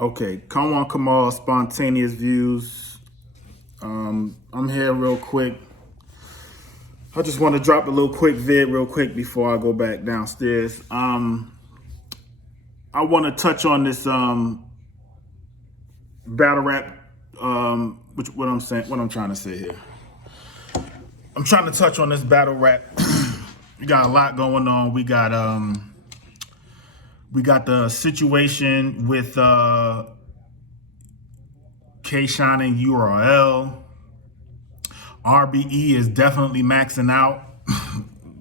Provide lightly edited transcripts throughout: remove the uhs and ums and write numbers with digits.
Okay, come on, Kamal, spontaneous views. I'm here real quick. I just want to drop a little quick vid real quick before I go back downstairs. I want to touch on this battle rap. Which what I'm saying, what I'm trying to say here. I'm trying to touch on this battle rap. We got a lot going on. We got the situation with K-Shine and URL. RBE is definitely maxing out.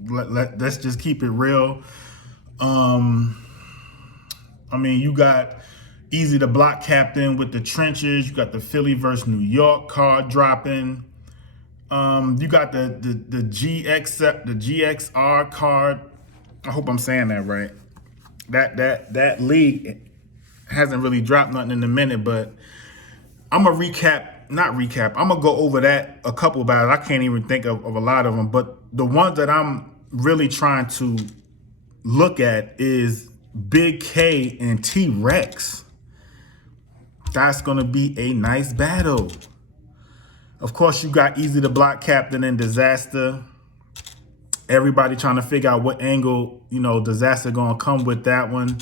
Let's just keep it real. I mean, you got Easy the Block Captain with the trenches. You got the Philly versus New York card dropping. You got the GXR card. I hope I'm saying that right. That league hasn't really dropped nothing in a minute, but I'm gonna not recap. I'm gonna go over that a couple battles. I can't even think of a lot of them, but the ones that I'm really trying to look at is Big K and T-Rex. That's gonna be a nice battle. Of course, you got Easy the Block Captain and Disaster. Everybody trying to figure out what angle, Disaster gonna come with that one.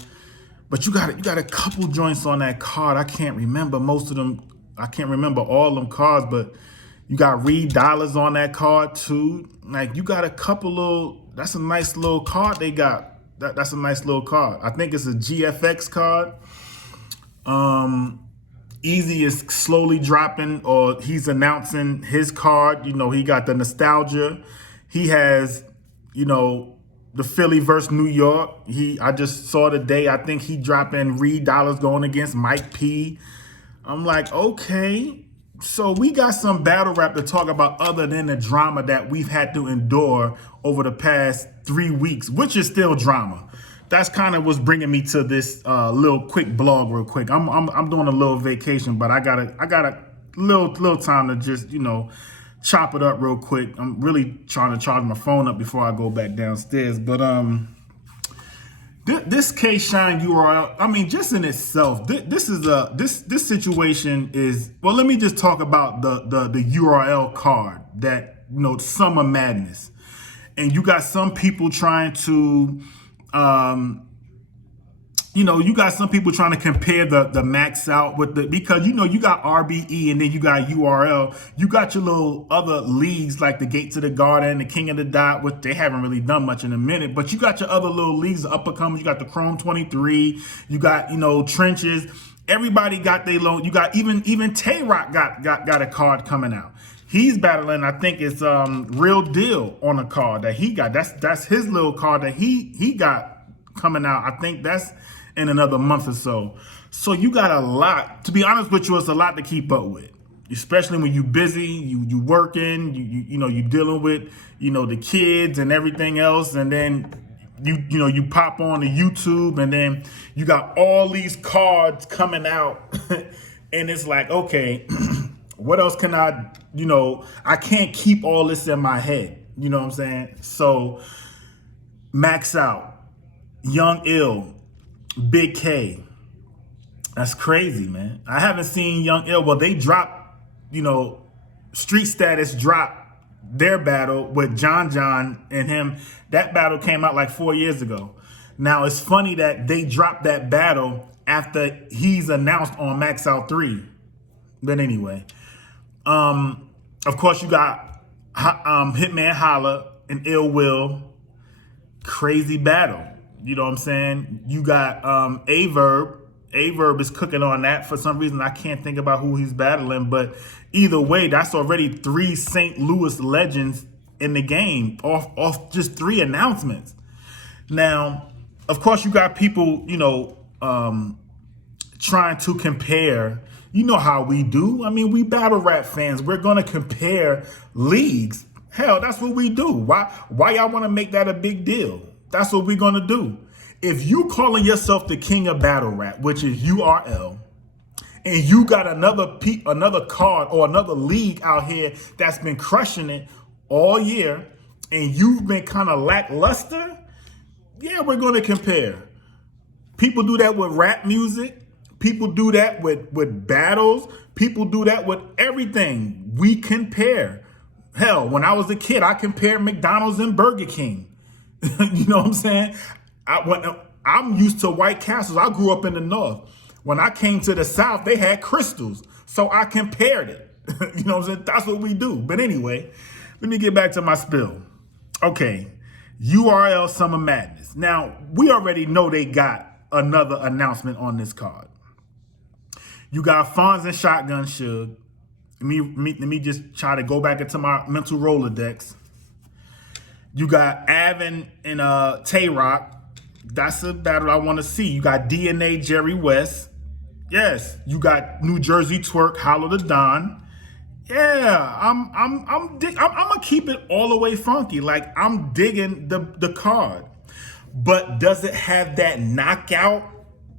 But you got a couple joints on that card. I can't remember most of them. I can't remember all them cards, but you got Reed Dollars on that card too. Like you got a couple little. That's a nice little card they got. That's a nice little card. I think it's a GFX card. Easy is slowly dropping, or he's announcing his card. He got the Nostalgia. He has, the Philly versus New York. I just saw today, I think he dropping Reed Dollars going against Mike P. I'm like, okay. So we got some battle rap to talk about other than the drama that we've had to endure over the past 3 weeks, which is still drama. That's kind of what's bringing me to this little quick blog real quick. I'm doing a little vacation, but I got a little time to just, chop it up real quick. I'm really trying to charge my phone up before I go back downstairs. But this K-Shine URL, I mean, just in itself, this situation is, well, let me just talk about the URL card that, Summer Madness. And you got some people trying to you got some people trying to compare the max out with because you got RBE and then you got URL. You got your little other leagues like the Gate to the Garden, the King of the Dot, which they haven't really done much in a minute. But you got your other little leagues, the uppercomers. You got the Chrome 23. You got Trenches. Everybody got their low. You got even Tay Rock got a card coming out. He's battling. I think it's Real Deal on a card that he got. That's his little card that he got coming out. I think that's in another month or so. So you got a lot. To be honest with you, it's a lot to keep up with, especially when you busy, you working, you dealing with the kids and everything else, and then you pop on the YouTube, and then you got all these cards coming out, and it's like, okay, what else can I can't keep all this in my head. You know what I'm saying? So Max Out, Young Ill, Big K. That's crazy, man. I haven't seen Young Ill. Well, they dropped, Street Status dropped their battle with John and him. That battle came out like 4 years ago. Now, it's funny that they dropped that battle after he's announced on Max Out 3. But anyway, of course, you got Hitman Holla and Ill Will. Crazy battle. You know what I'm saying? You got Averb. Averb is cooking on that. For some reason, I can't think about who he's battling. But either way, that's already 3 St. Louis legends in the game off just 3 announcements. Now, of course, you got people, trying to compare. You know how we do. I mean, we battle rap fans. We're going to compare leagues. Hell, that's what we do. Why y'all want to make that a big deal? That's what we're going to do. If you calling yourself the king of battle rap, which is URL, and you got another card or another league out here that's been crushing it all year, and you've been kind of lackluster, yeah, we're going to compare. People do that with rap music. People do that with battles. People do that with everything. We compare. Hell, when I was a kid, I compared McDonald's and Burger King. You know what I'm saying? I'm used to White Castles. I grew up in the North. When I came to the South, they had Crystals. So I compared it. You know what I'm saying? That's what we do. But anyway, let me get back to my spill. Okay, URL Summer Madness. Now, we already know they got another announcement on this card. You got Fonz and Shotgun Suge. Let me just try to go back into my mental Rolodex. You got Avin and Tay-Rock. That's a battle I want to see. You got DNA Jerry West. Yes. You got New Jersey Twerk Hollow the Don. Yeah, I'm gonna keep it all the way funky. Like, I'm digging the card. But does it have that knockout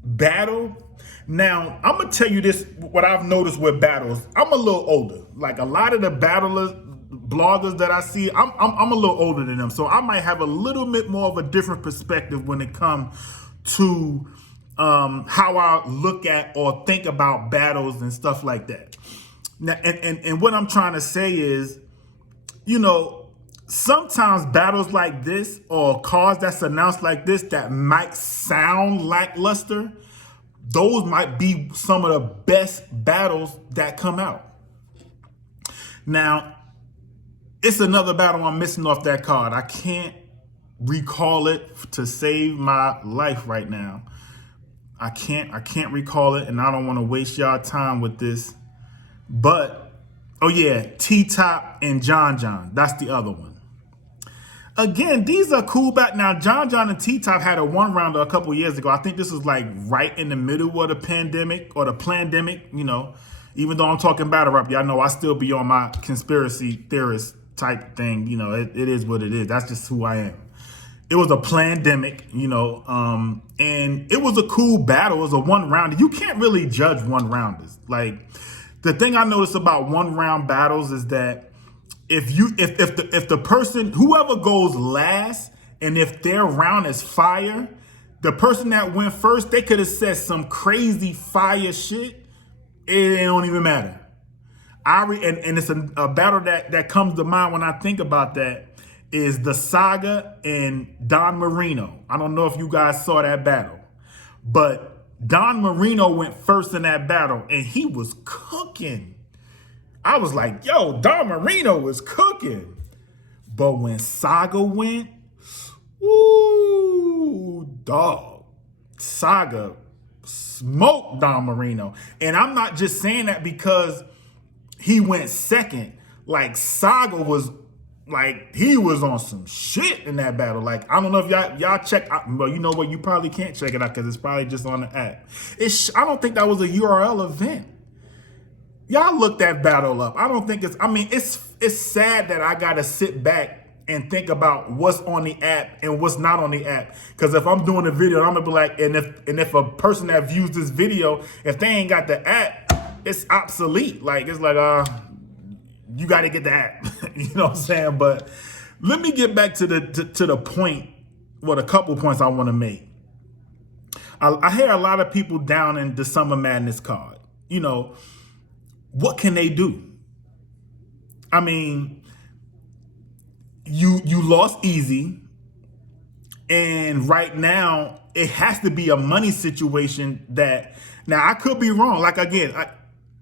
battle? Now, I'm gonna tell you this, what I've noticed with battles. I'm a little older. Like, a lot of the bloggers that I see, I'm a little older than them. So I might have a little bit more of a different perspective when it comes to how I look at or think about battles and stuff like that. Now, and what I'm trying to say is, you know, sometimes battles like this or cards that's announced like this that might sound lackluster, those might be some of the best battles that come out. Now, it's another battle I'm missing off that card. I can't recall it to save my life right now. I can't recall it, and I don't want to waste y'all time with this. But, oh yeah, T-Top and John. That's the other one. Again, these are cool battles. Now, John and T-Top had a one-rounder a couple years ago. I think this was like right in the middle of the pandemic or the plandemic, you know. Even though I'm talking battle rap, y'all know I still be on my conspiracy theorist type thing. You know, it is what it is. That's just who I am. It was a plandemic, you know, and it was a cool battle. It was a one-rounder. You can't really judge one-rounders. Like, the thing I noticed about one-round battles is that if the person, whoever goes last, and if their round is fire, the person that went first, they could have said some crazy fire shit. It don't even matter. And it's a battle that comes to mind when I think about that is the Saga and Don Marino. I don't know if you guys saw that battle, but Don Marino went first in that battle, and he was cooking. I was like, yo, Don Marino was cooking. But when Saga went, ooh, dog. Saga smoked Don Marino. And I'm not just saying that because he went second. Like, Saga was, like, he was on some shit in that battle. Like, I don't know if y'all check out. Well, you know what? You probably can't check it out because it's probably just on the app. I don't think that was a URL event. Y'all look that battle up. I don't think it's sad that I got to sit back and think about what's on the app and what's not on the app. Because if I'm doing a video, I'm going to be like, and if a person that views this video, if they ain't got the app, it's obsolete. Like, it's like, you got to get the app. You know what I'm saying? But let me get back to the point, a couple points I want to make. I hear a lot of people down in the Summer Madness card. You know, what can they do? I mean, you lost easy, and right now it has to be a money situation that, now I could be wrong. Like, again,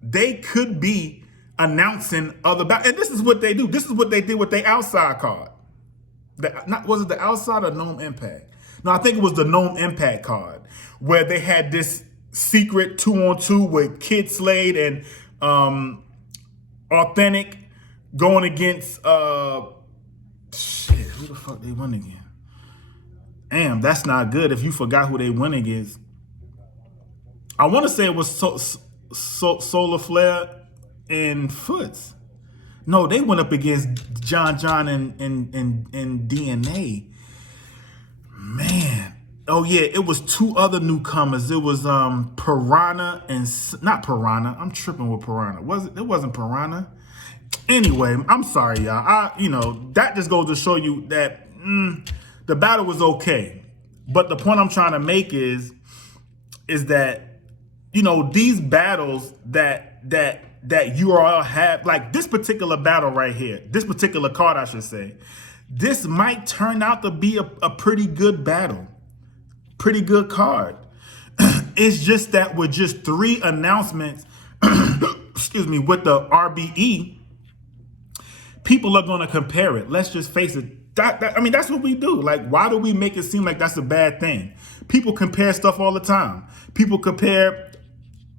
they could be announcing other battles, and this is what they do. This is what they did with their outside card. Was it the outside or Gnome Impact? No, I think it was the Gnome Impact card, where they had this secret 2-on-2 with Kid Slade and Authentic going against shit, who the fuck they won again? Damn, that's not good if you forgot who they went against. I want to say it was Solar Flare and Foots. No, they went up against John and DNA. Man. Oh yeah, it was two other newcomers. It was Piranha and not Piranha. I'm tripping with Piranha. It wasn't Piranha. Anyway, I'm sorry, y'all. That just goes to show you that the battle was okay. But the point I'm trying to make is that you know, these battles that URL have, like this particular battle right here, this particular card, I should say, this might turn out to be a pretty good battle, pretty good card. It's just that with just 3 announcements, excuse me, with the RBE, people are going to compare it. Let's just face it. I mean, that's what we do. Like, why do we make it seem like that's a bad thing? People compare stuff all the time. People compare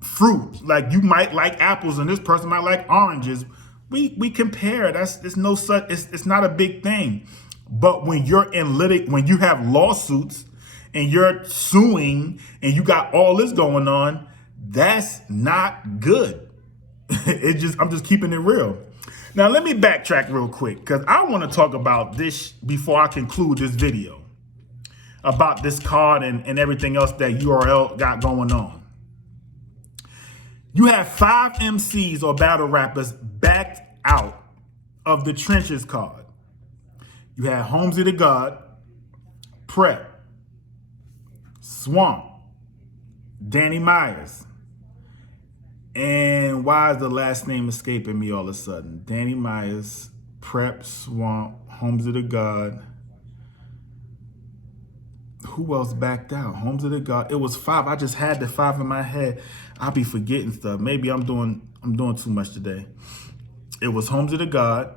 fruit. Like, you might like apples and this person might like oranges. We compare. It's no such. It's not a big thing. But when you're in when you have lawsuits and you're suing and you got all this going on, that's not good. I'm just keeping it real. Now, let me backtrack real quick because I want to talk about this before I conclude this video about this card and everything else that URL got going on. You have 5 MCs or battle rappers backed out of the Trenches card. You had Holmesy the God, Prep, Swamp, Danny Myers, and why is the last name escaping me all of a sudden? Danny Myers, Prep, Swamp, Holmesy the God. Who else backed out? Holmesy the God. It was 5. I just had the 5 in my head. I'll be forgetting stuff. Maybe I'm doing too much today. It was Holmesy the God.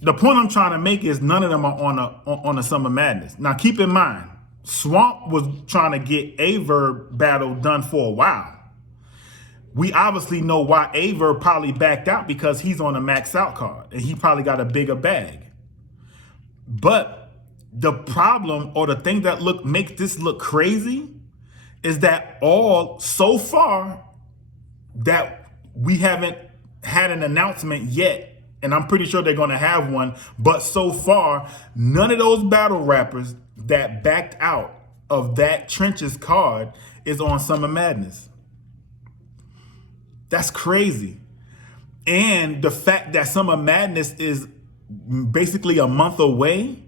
The point I'm trying to make is none of them are on a Summer Madness. Now keep in mind, Swamp was trying to get Averb battle done for a while. We obviously know why Averb probably backed out because he's on a max out card and he probably got a bigger bag. But the problem or the thing that makes this look crazy is that so far that we haven't had an announcement yet, and I'm pretty sure they're going to have one, but so far, none of those battle rappers that backed out of that Trenches card is on Summer Madness. That's crazy. And the fact that Summer Madness is basically a month away,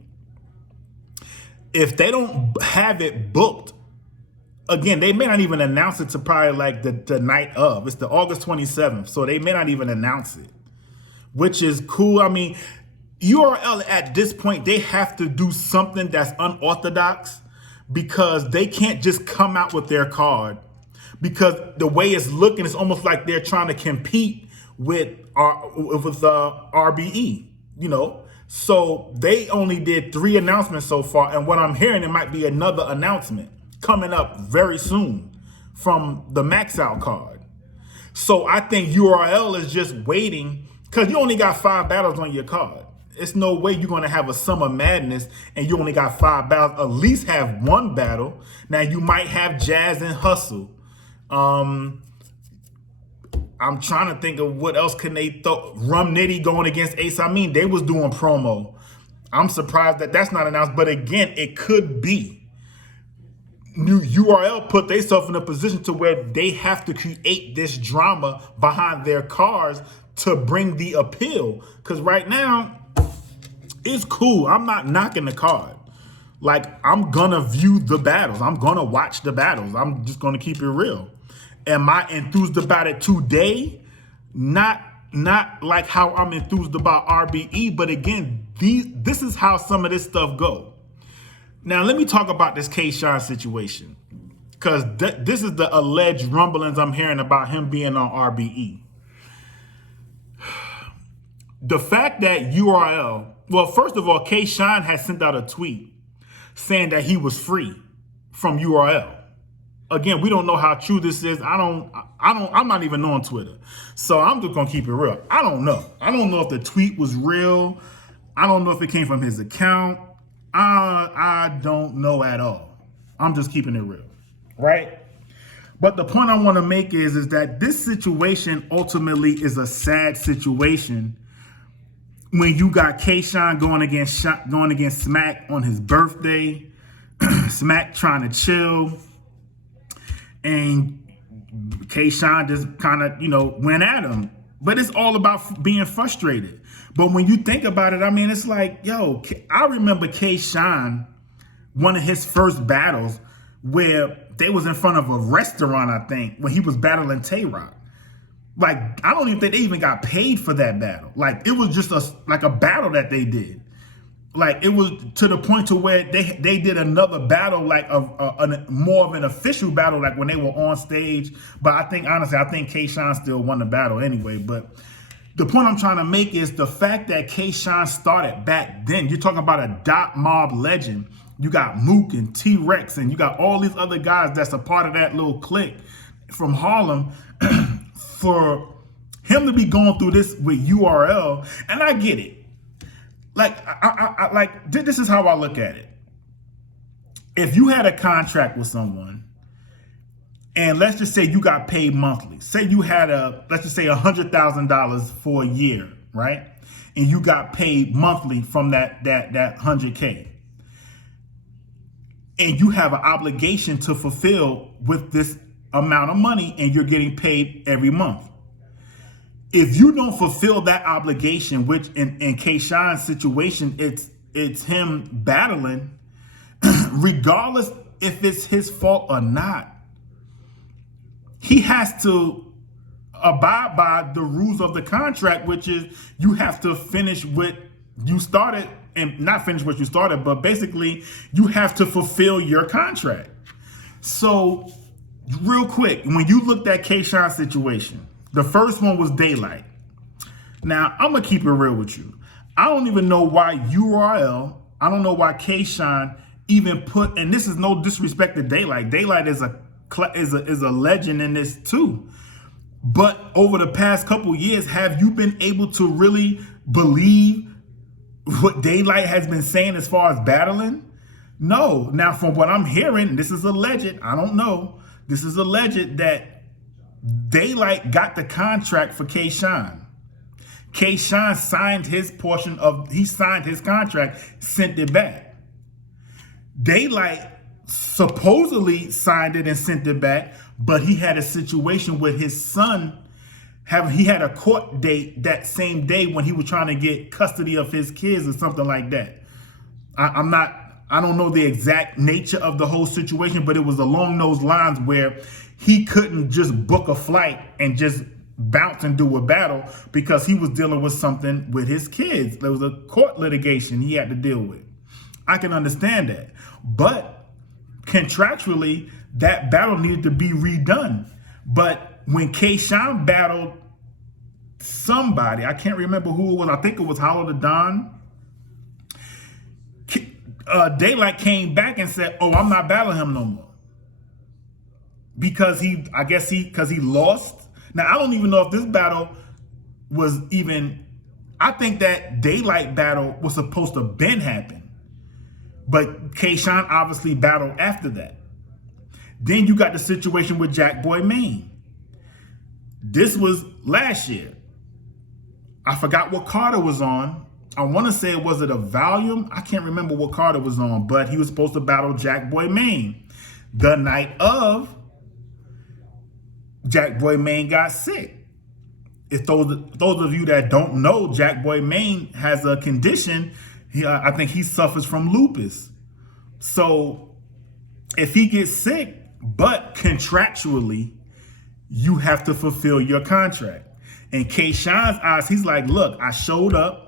if they don't have it booked, again, they may not even announce it to probably like the night of. It's the August 27th, so they may not even announce it, which is cool. I mean, URL at this point, they have to do something that's unorthodox because they can't just come out with their card because the way it's looking, it's almost like they're trying to compete with RBE, you know? So they only did 3 announcements so far, and what I'm hearing, it might be another announcement coming up very soon from the max out card. So I think URL is just waiting because you only got 5 battles on your card. It's no way you're going to have a Summer Madness and you only got 5 battles. At least have 1 battle. Now you might have Jazz and Hustle. I'm trying to think of what else can they throw. Rum Nitty going against Ace. I mean, they was doing promo. I'm surprised that that's not announced. But again, it could be. New URL put themselves in a position to where they have to create this drama behind their cards to bring the appeal. Because right now, it's cool. I'm not knocking the card. Like, I'm going to view the battles. I'm going to watch the battles. I'm just going to keep it real. Am I enthused about it today? Not like how I'm enthused about RBE. But again, this is how some of this stuff go. Now, let me talk about this K-Shine situation. Because this is the alleged rumblings I'm hearing about him being on RBE. The fact that URL, well, first of all, K-Shine has sent out a tweet saying that he was free from URL. Again, we don't know how true this is. I'm not even on Twitter. So I'm just gonna keep it real. I don't know. I don't know if the tweet was real. I don't know if it came from his account. I don't know at all. I'm just keeping it real, right? But the point I want to make is that this situation ultimately is a sad situation when you got K-Shine going against Smack on his birthday, Smack trying to chill, and K-Shine just kind of, went at him. But it's all about being frustrated. But when you think about it, I mean, it's like, I remember K-Shine, one of his first battles, where they was in front of a restaurant, I think, when he was battling Tay-Rock. Like, I don't even think they even got paid for that battle. Like, it was just a battle that they did. Like, it was to the point to where they did another battle, like more of an official battle, like when they were on stage. But I think, honestly, I think K-Shine still won the battle anyway. But the point I'm trying to make is the fact that K-Shine started back then. You're talking about a dot mob legend. You got Mook and T-Rex, and you got all these other guys that's a part of that little clique from Harlem. For him to be going through this with URL, and I get it. Like, I like, this is how I look at it. If you had a contract with someone, and let's just say you got paid monthly. Say you had let's just say $100,000 for a year, right? And you got paid monthly from that 100K. And you have an obligation to fulfill with this amount of money, and you're getting paid every month. If you don't fulfill that obligation, which in K-Shine's situation, it's him battling, regardless if it's his fault or not, he has to abide by the rules of the contract, which is you have to finish what you started, and not finish what you started, but basically you have to fulfill your contract. So real quick, when you looked at K-Shine's situation, the first one was Daylight. Now, I'm going to keep it real with you. I don't even know why URL, I don't know why K-Shine even put, and this is no disrespect to Daylight. Daylight is a legend in this too. But over the past couple years, have you been able to really believe what Daylight has been saying as far as battling? No. Now, from what I'm hearing, this is alleged. I don't know. This is alleged that Daylight got the contract for K-Shine. K-Shine signed his portion of, he signed his contract, sent it back. Daylight supposedly signed it and sent it back, but he had a situation with his son. He had a court date that same day when he was trying to get custody of his kids or something like that. I don't know the exact nature of the whole situation, but it was along those lines where he couldn't just book a flight and just bounce and do a battle because he was dealing with something with his kids. There was a court litigation he had to deal with. I can understand that. But contractually, that battle needed to be redone. But when K-Shine battled somebody, I can't remember who it was. I think it was Hollow the Don. Daylight came back and said, "Oh, I'm not battling him no more," because he lost. Now, I don't even know if this battle was even. I think that Daylight battle was supposed to been happen, but K-Shine obviously battled after that. Then you got the situation with Jack Boy Maine. This was last year. I forgot what card it was on. I want to say, was it a volume? I can't remember what card it was on, but he was supposed to battle Jack Boy Maine. The night of, Jack Boy Maine got sick. If those of you that don't know, Jack Boy Maine has a condition. I think he suffers from lupus. So if he gets sick, but contractually, you have to fulfill your contract. In K-Shine's eyes, he's like, look, I showed up.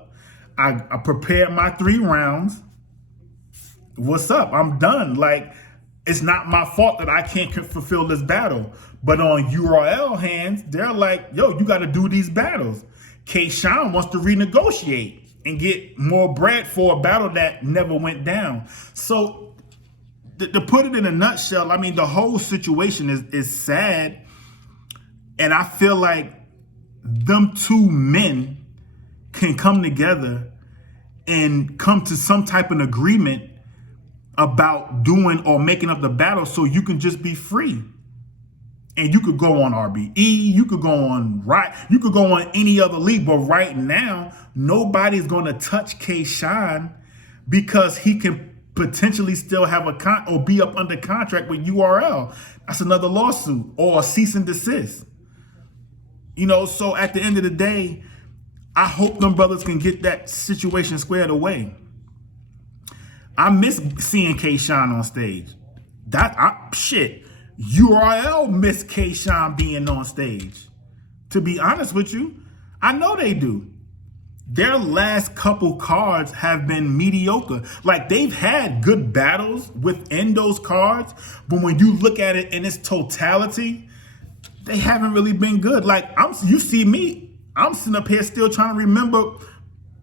I prepared my 3 rounds. What's up? I'm done. Like, it's not my fault that I can't fulfill this battle. But on URL hands, they're like, yo, you got to do these battles. K-Shine wants to renegotiate and get more bread for a battle that never went down. So to put it in a nutshell, I mean, the whole situation is sad. And I feel like them two men can come together and come to some type of agreement about doing or making up the battle so you can just be free. And you could go on RBE, you could go on you could go on any other league, but right now, nobody's going to touch K-Shine because he can potentially still have or be up under contract with URL. That's another lawsuit or a cease and desist. You know, so at the end of the day, I hope them brothers can get that situation squared away. I miss seeing K-Shine on stage. Shit. URL miss K-Shine being on stage. To be honest with you, I know they do. Their last couple cards have been mediocre. Like, they've had good battles within those cards, but when you look at it in its totality, they haven't really been good. Like, you see me, I'm sitting up here still trying to remember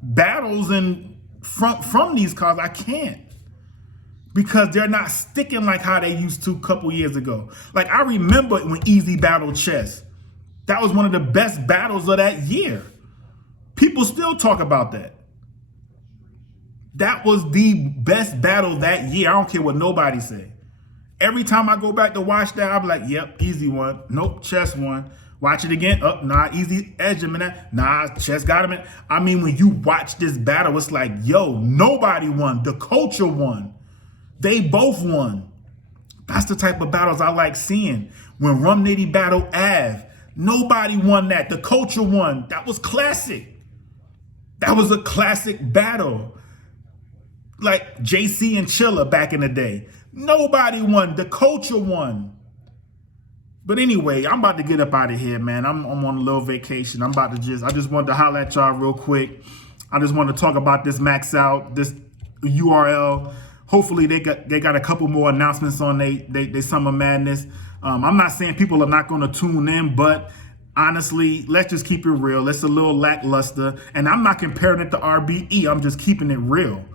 battles and from these cards. I can't, because they're not sticking like how they used to a couple years ago. Like, I remember when Easy battled Chess. That was one of the best battles of that year. People still talk about that. That was the best battle that year. I don't care what nobody say. Every time I go back to watch that, I'm like, yep, Easy won. Nope, Chess won. Watch it again. Oh, nah, Easy edged him in that. Nah, Chess got him in. I mean, when you watch this battle, it's like, yo, nobody won. The culture won. They both won. That's the type of battles I like seeing. When Rum Nitty battled Av, nobody won that. The culture won. That was classic. That was a classic battle. Like JC and Chilla back in the day. Nobody won. The culture won. But anyway, I'm about to get up out of here, man. I'm on a little vacation. I just wanted to holler at y'all real quick. I just want to talk about this max out, this URL. Hopefully they got a couple more announcements on they Summer Madness. I'm not saying people are not going to tune in, but honestly, let's just keep it real. It's a little lackluster. And I'm not comparing it to RBE. I'm just keeping it real.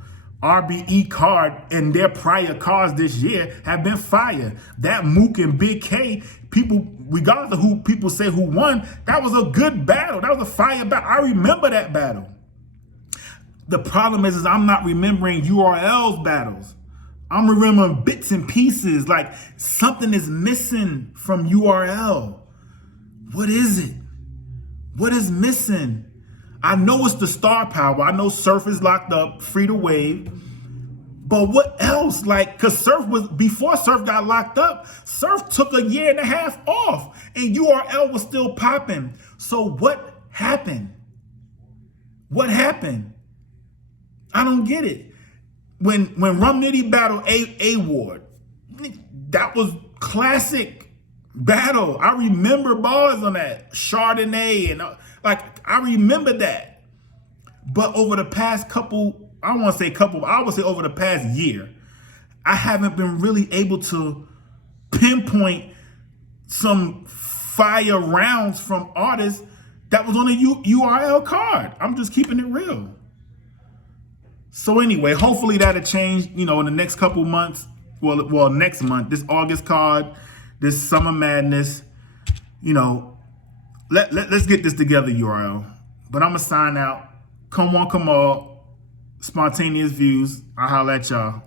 RBE card and their prior cards this year have been fire. That Mook and Big K, people, regardless of who people say who won, that was a good battle. That was a fire battle. I remember that battle. The problem is I'm not remembering URL's battles. I'm remembering bits and pieces. Like, something is missing from URL. What is it? What is missing? I know it's the star power. I know Surf is locked up, free to wave. But what else? Like, because Surf was, before Surf got locked up, Surf took a year and a half off and URL was still popping. So what happened? What happened? I don't get it. When Rum Nitty battled A Ward, that was classic battle. I remember bars on that. Chardonnay and like, I remember that. But over the past couple, I don't want to say couple, I would say over the past year, I haven't been really able to pinpoint some fire rounds from artists that was on a URL card. I'm just keeping it real. So anyway, hopefully that'll change, in the next couple months. Well, next month, this August card, this Summer Madness, let's get this together, URL. But I'm going to sign out. Come on, come all. Spontaneous views. I'll holler at y'all.